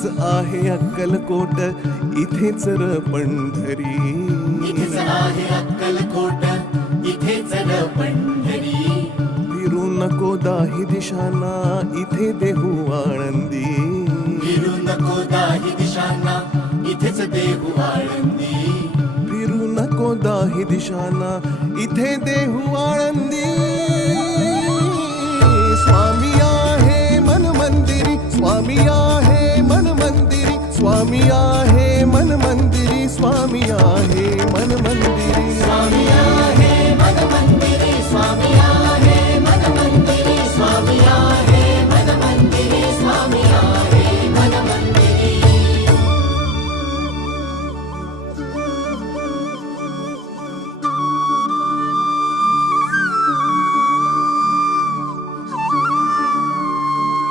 इथेच आहे अक्कलकोट, इथेच र पंढरी. इथेच आहे अक्कलकोट, इथेच र पंढरी. फिरू नको दाही दिशांना, इथे देहू आळंदी. फिरू नको दाही दिशांना, इथेच देहू आळंदी. फिरू नको दाही दिशांना, इथे देहू आळंदी. स्वामी आहे मन मंदिरी, स्वामी आहे मन मंदिरी, स्वामी आहे